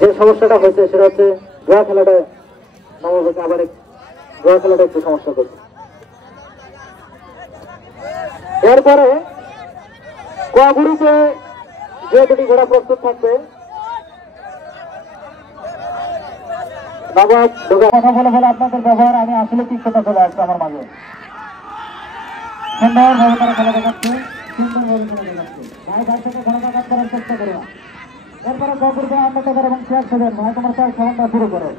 যে সমস্যাটা হয়েছে সেটা হচ্ছে গোয়া খেলাটা নবমকে আবার গোয়া খেলাটা একটু সমস্যা করছে। এরপরে গোয়া গ্রুপে যে দুটি ঘোড়া প্রস্তুত থাকবে নবাব কথা বলে বলে আপনাদের ব্যবহার আমি আসলে তিক্ততা চলে আসছে আমার মাঝে। সুন্দরভাবে তারা খেলা দেখাচ্ছে, সুন্দরভাবে খেলা দেখাচ্ছে। ভাই ভাই থেকে ঘোড়াঘাত করার চেষ্টা করো। এরপরে কপুরকে আন্ডারটেকার এবং চেয়ার সেভেন ভাই তোমার চেয়ার সেভেনটা শুরু করো।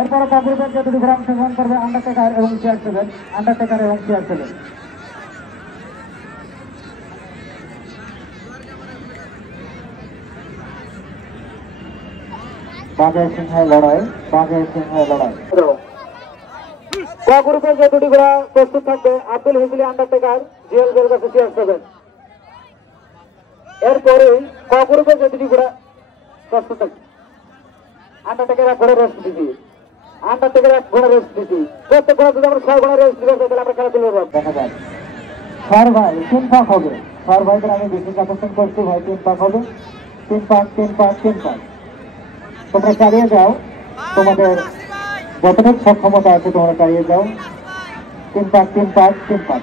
এরপরে কপুরকে যে দুটি ঘোড়া অংশগ্রহণ করবে আন্ডারটেকার এবং চেয়ার সেভেন, আন্ডারটেকার এবং চেয়ার সেভেন। বাঘের সিংহের লড়াই, বাঘের সিংহের লড়াই। গ্রুপে যে দুটি ঘোড়া প্রস্তুত থাকবে আব্দুল হিজলি আন্ডারটেকার, জিএল বের কাছে চেয়ার সেভেন। এরপরে গ্রুপে যে দুটি ঘোড়া প্রস্তুত থাকবে আন্ডারটেকার এক ঘোড়া রেস্ট দিচ্ছি, আন্ডারটেকার এক ঘোড়া রেস্ট দিচ্ছি। প্রত্যেক ঘোড়া যদি আমরা 6 ঘোড়া রেস্ট দিবে তাহলে আমরা খেলা তুলে দেখা যায়। স্যার ভাই 3 পাক হবে, স্যার ভাইদের আমি বিশেষ আকর্ষণ করছি ভাই 3 পাক হবে, 3 পাক 3 পাক 3 পাক। তোমরা চালিয়ে যাও, তোমাদের যতটুকু সক্ষমতা আছে তোমরা চালিয়ে যাও। 3 পাক 3 পাক 3 পাক।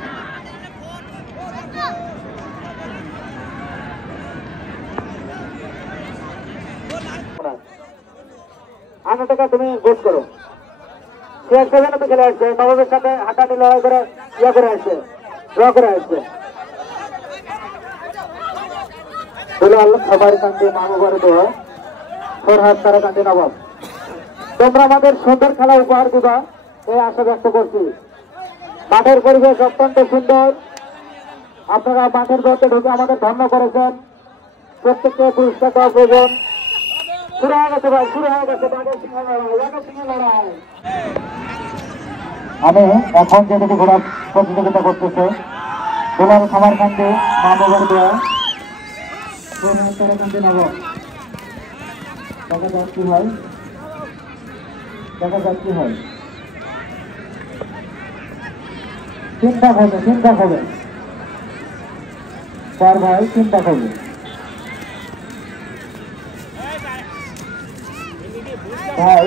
আন্ডারটেকার তুমি গোস করো, চেয়ার সেভেন তো খেলে আসছে, নবাবের সাথে হাঁটাহাঁটি লড়াই করে করে আসছে, ড্র করে আসছে। সবার কান্তি মানবরে দেওয়া ফরহাদ তারা কান্তি নবাব, তোমরা আমাদের সুন্দর খেলা উপহার দিবা এই আশা ব্যক্ত করছি। মাঠের পরিবেশ অত্যন্ত সুন্দর, আপনারা মাঠের মধ্যে ঢুকে আমাদের ধন্য করেছেন, প্রত্যেককে পুরস্কার দেওয়া প্রয়োজন। শুরু হয়ে গেছে ভাই, শুরু হয়ে গেছে বাঘের সিংহের লড়াই, বাঘের সিংহের লড়াই। আমি এখন যে দুটি ঘোড়া প্রতিযোগিতা করতেছে দুলাল খামার কান্দি মানবের দেওয়া কান্দি নবাব, দেখা যাক কি হয়, দেখা যাক কি হয়। 3 পাক হবে, 3 পাক হবে, 4 ভাই 3 পাক হবে। ভাই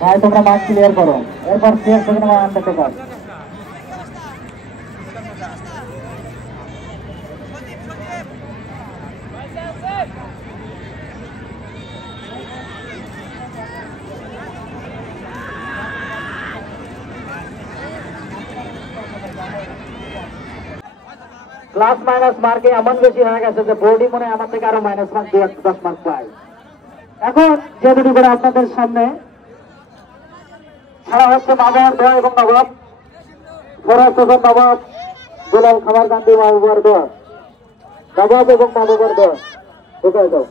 ভাই তোমরা মাঠ ক্লিয়ার করো, এরপর chair seven undertaker. Plus minus মার্কে এমন বেশি হয়ে গেছে যে বোর্ডই মনে আমার থেকে আরো মাইনাস মার্ক 10 মার্ক পায়। এখন যে দুটি করে আপনাদের সামনে খেলা হচ্ছে মাহবুবার দোয়া এবং নবাব, ফরাজ হোসেন নবাব, দুলাল খামার কান্দি মাহবুবার দোয়া, নবাব এবং মাহবুবার দোয়া। কোথায় যাও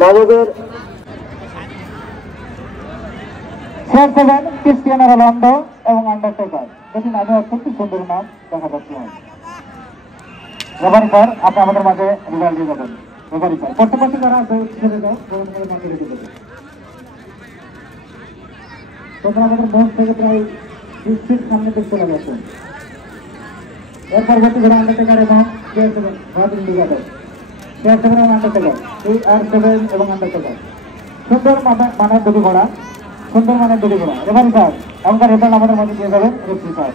নবাবের ক্রিস্টিয়ানো রোনাল্ডো এবং আন্ডারটেকার, দেখুন আমি অত্যন্ত সুন্দর নাম দেখা যাচ্ছে। রেফারি স্যার আপনি আমাদের মাঝে রেজাল্ট দিয়ে যাবেন। রেফারি স্যার প্রত্যেকটি যারা আছে ছেড়ে দাও, মাঠে রেখে দেবে। তোমরা আমাদের মঞ্চ থেকে প্রায় 20 ফিট সামনে থেকে চলে গেছে। এর পরবর্তী ঘোড়া আন্ডারটেকার এবং চেয়ার সেভেন এবং আন্ডারটেকার, CR7 এবং আন্ডারটেকার। সুন্দর মানের দুটি ঘোড়া, সুন্দর মানের দুটি ঘোড়া। রেফারি স্যার এখনকার রেজাল্ট আমাদের মাঝে দিয়ে যাবেন। রেফারি স্যার,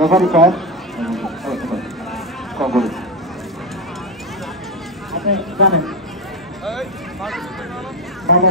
রেফারি স্যার আপনি জানেন বাবা